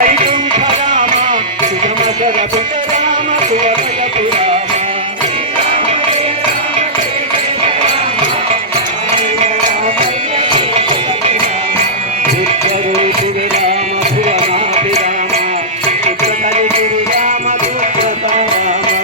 వైకుంఠ రామ సుగమగరపుట రామ సువనగపు రామ ఉత్తరూపుడు రామ భువనాది రామ ఉత్తరగురు రామ దుఃఖత రామ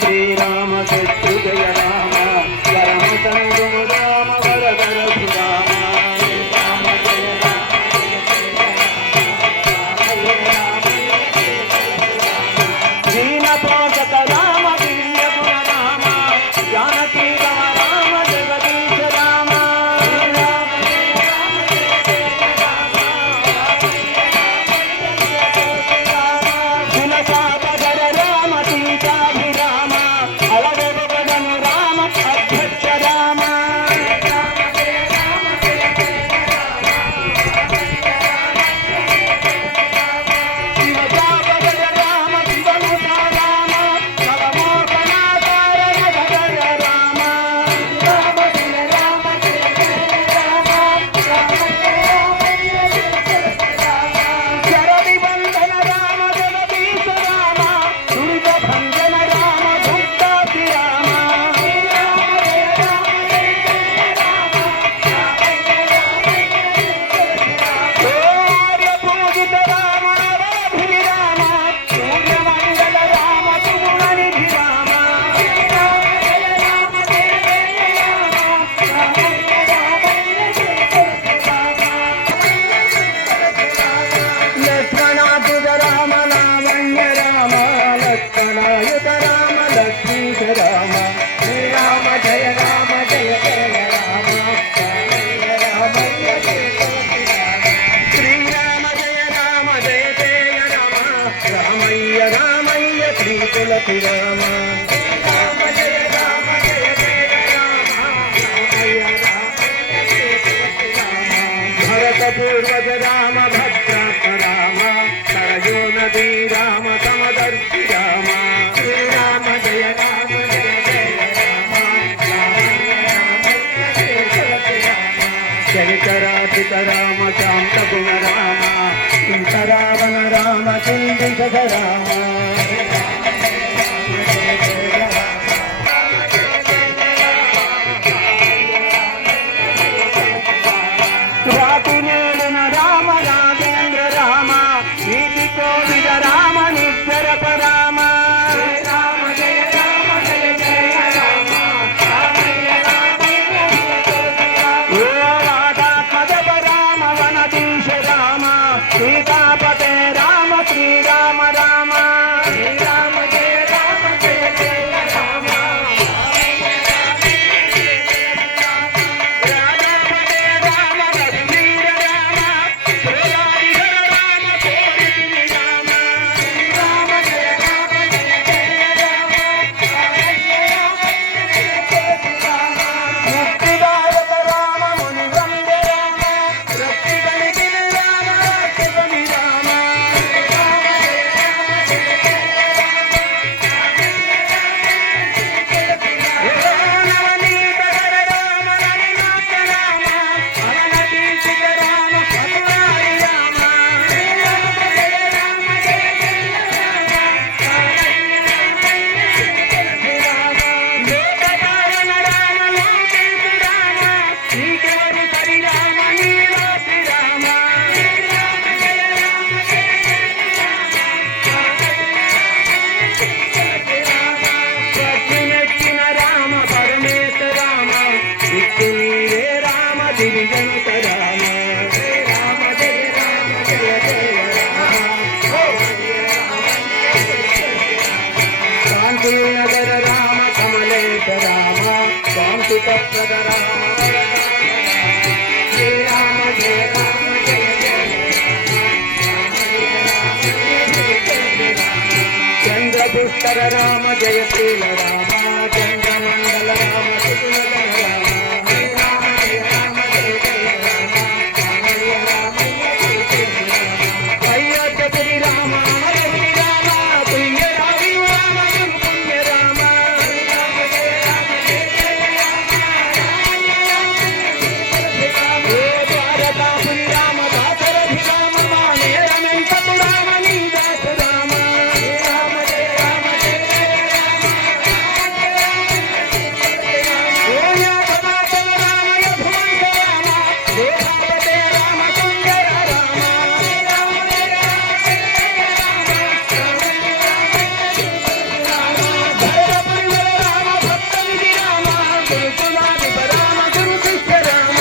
శ్రీరామ శత్రు జయ రామ పరమ సంగము రామ వరదరసు రామ దీనపోషక రామ దివ్యగుణ రామ జానకీ రమ రామ జగదీశ రామ కులసాపగర రామ సీతాభిరామ అలవెవగను రామ అధ్యక్ష రామ శివసాపగర రామ శివనుత రామ నవమోహనాకార నగర రామ శరది వందన రామ జగదీశ రామ దుర్గ భంజన రామ దుర్గాతి రామ సూర్య పూజిత రామ నవరధి రామ సూర్యమండల రామ సుగుణనిధి రామ లక్ష్మణాతుజ రామ లావణ్య రామ లక్ష్మణాయుత రామ లక్ష్మీశ రామ శ్రీరామ జయ రామ జయ జయ రామ శ్రీరామ జయ రామ జయ జయ రామ రామయ్య రామయ్య శ్రీ తులసి రామ శ్రీరామ జయ రామ జయ జయ రామ రామయ్య రామయ్య శ్రీ తులసి రామ భరత పూర్వజ రామ భద్రాత్మ రామ సరయో నదీ రామ సమదర్శి రామ శ్రీరామ జయ రామ జయ జయ రామ రామయ్య రామయ్య శ్రీ తులసి రామ చరితరాజిత రామ శాంత గుణ రామ ఇంతరావణ రామ కిందిషధ రామ రాతినేలిన రామ రాజేంద్ర రామ నీతి కోవిద రామ నిత్యరప రామ రామ జయ రామ జయ జయ రామ రామయ్య రామయ్య ఓ రాధాత్మజప రామ వనదీశ రామ సీతాపతే రామ శ్రీరామ రామ శ్రీరామ జయ రామ జయ జయ రామ రామయ్య రాధాపతే రామ రఘువీర రామ సోలాదిధర రామ కోరిని రామ శ్రీరామ జయ రామ జయ జయ రామ రామయ్య రామయ్య ముక్తిదాయక రామ ముని వందే రామ రక్తి కలిగిన శంకర రామ జయశీల రామ చంద్రమండల రామ సుకులగణ రామ అయోధ్య పురి రామ అమరపురి రామ పుణ్య రావి రామ పుణ్య రామ ఓ ద్వారకాపురి రామ దాశరథి రామ మా నేరనంతపు రామ నీ దాసు రామ ఓ యాదవాచల రామ యధువంశ రామ దేహాపతే రామ సుందర రామ భరతపుంజర రామ భక్తనిధి రామ గురుకులాధిప రామ గురు శిష్య రామ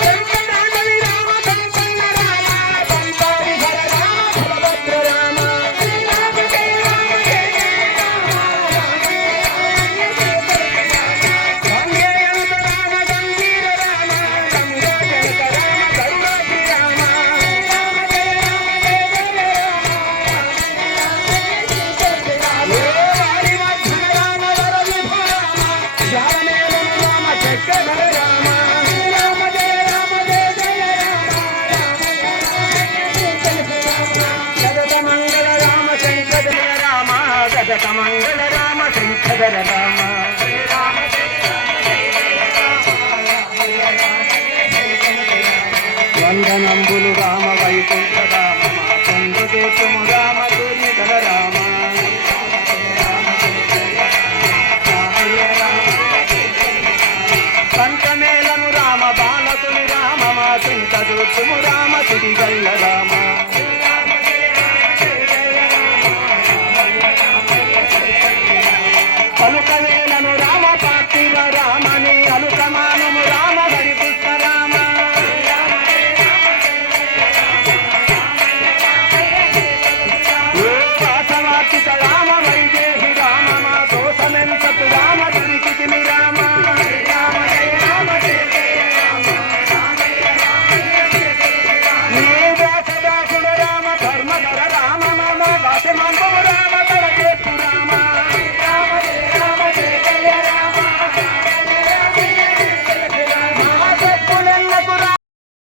వెంకటాచలి రామ సంపన్న రామ సంతారిధర రామ బలభద్ర రామ గంగేయంత రామ గంభీర రామ గంగాజనక రామ గరుడాద్రి రామ ఓ వారివర్ధన రామ వర విభు రామ శ్యామేలం రామ చక్రధర రామ రామ జయ రామ జయ జయ గదత మంగళ రామ శంకర రామ గదత మంగళ రామ శంకర రామ వందనంబులు రామ వైకుంఠ రామ మా కొండు దేశము రామ దుర్నిధర రామ పంచమేళము రామ బాలకుని రామ మా చింత దూర్చుము రామ తిరిగల్ల రామ